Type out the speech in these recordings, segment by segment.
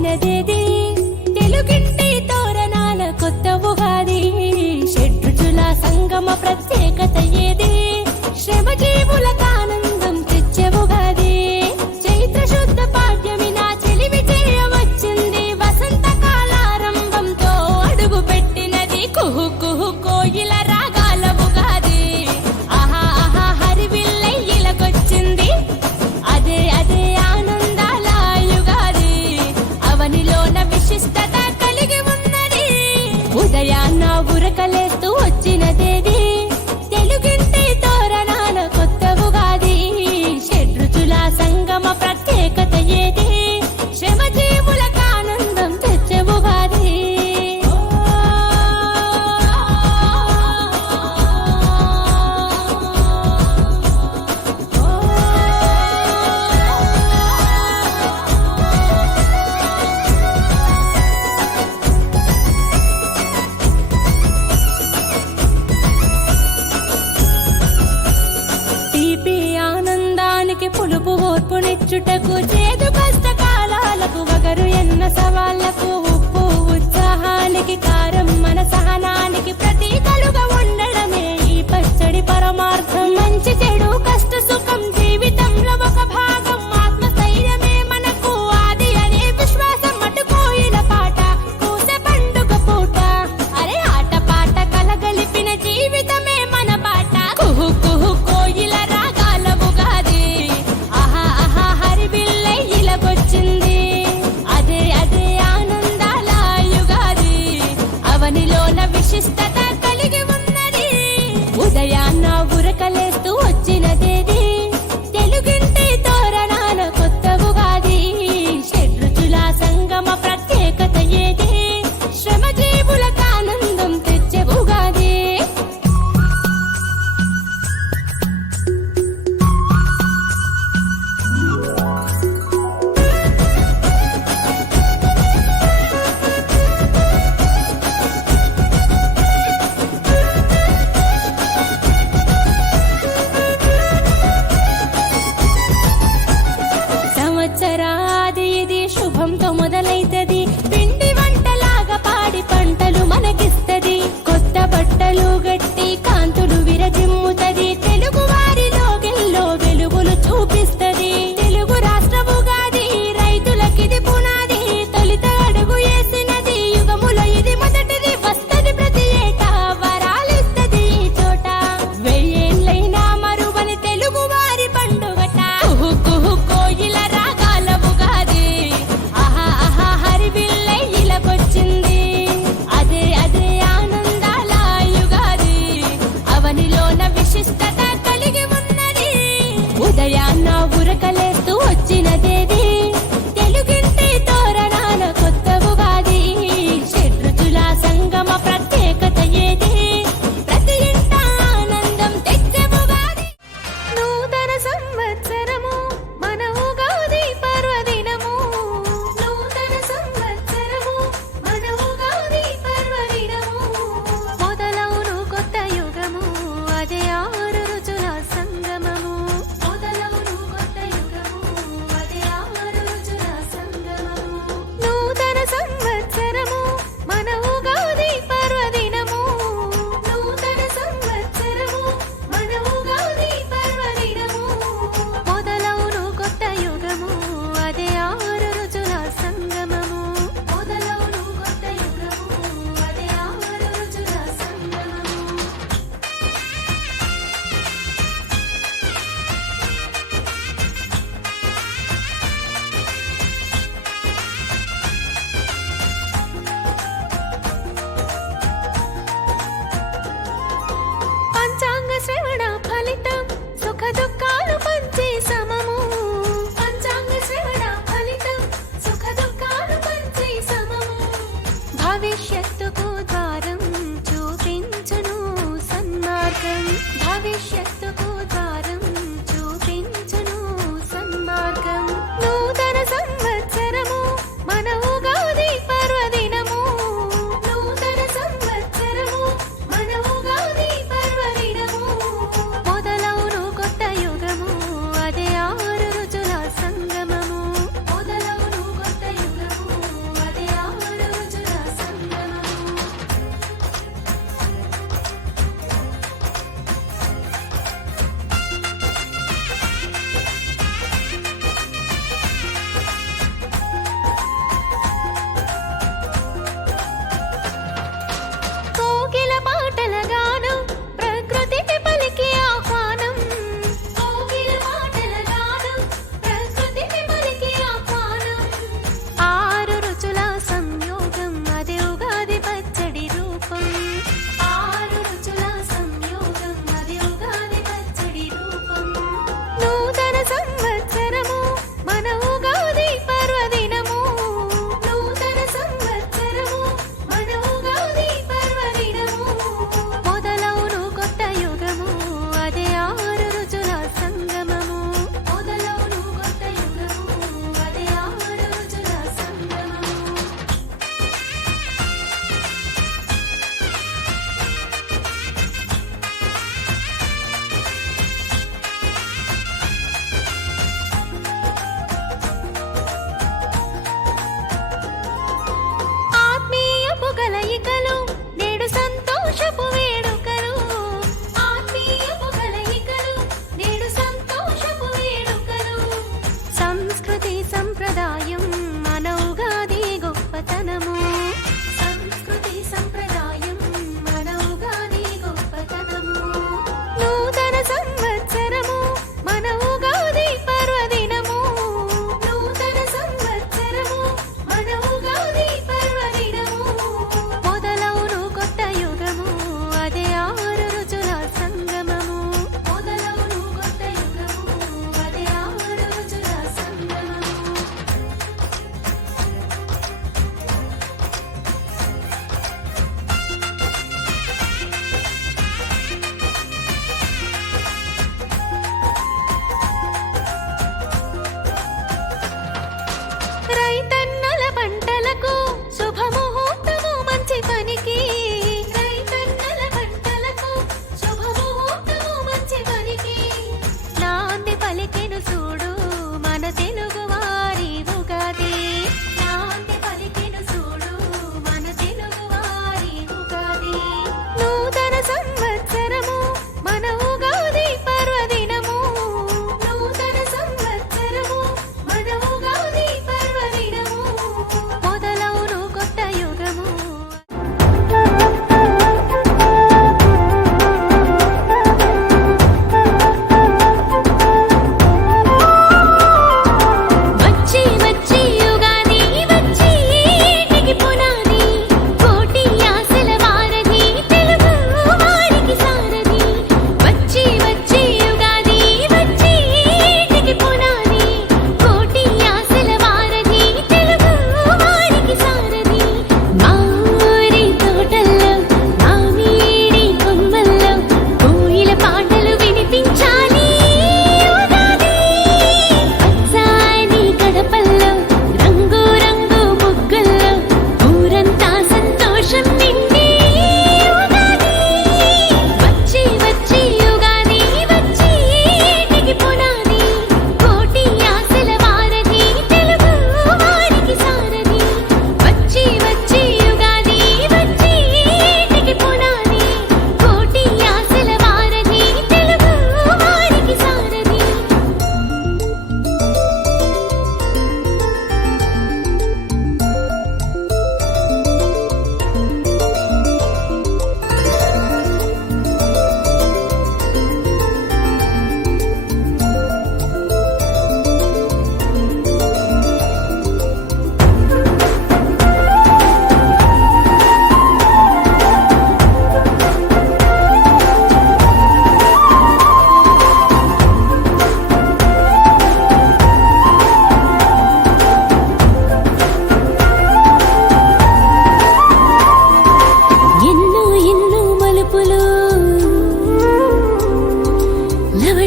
వచ్చినదేది తెలుగింటి తోరణాల కొత్త ఉగాది షడ్రుచుల సంగమ ప్రత్యేకత ఏది శ్రమజీవులకు ఆనందం తెచ్చే ఉగాది చైత్ర శుద్ధ పాడ్యమి నా చెలిమి చేయవచ్చింది వసంత కాలారంభంతో అడుగు పెట్టినది కుహు కుహు కోయిల రాగాల ఉగాది ఆహా ఆహా హరివిల్లై ఇలకొచ్చింది అదే అదే ఆనందాల యుగాది అవనిలోన విశిష్టత కలిగి ఉన్నది ఉదయాన్న ఉరకలేస్తూ వచ్చినదేది తెలుగింటి తోరణాల కొత్త ఉగాది షడ్రుచుల సంగమ ప్రత్యేకత ఏది శ్రమజీవులకు ఆనందం తెచ్చే ఉగాది తీపి ఆనందానికి పులుపు ఓర్పునిచ్చుటకు చేదు కష్టకాలాలకు వగరు ఎన్న సవాళ్లకు ఉప్పు ఉత్సాహానికి కారం మన సహనానికి ప్రతీకలుగా ఉండడమే ఈ పచ్చడి పరమార్థం మంచి చెడు కష్ట సుఖం జీవితంలో ఒక భాగం ఆత్మస్థైర్యమే మనకు ఆది అనే విశ్వాసం మటుకోయిల పాట కూసే పండుగ పూట అరే ఆట పాట కలగలిపిన జీవితమే మన బాట కుహు కుహు కోయిల రాగాల ఉగాది ఆహా ఆహా హరివిల్లై ఇలకొచ్చింది అదే అదే ఆనంద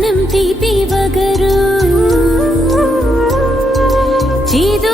కారణం తీపి వగరు చేదు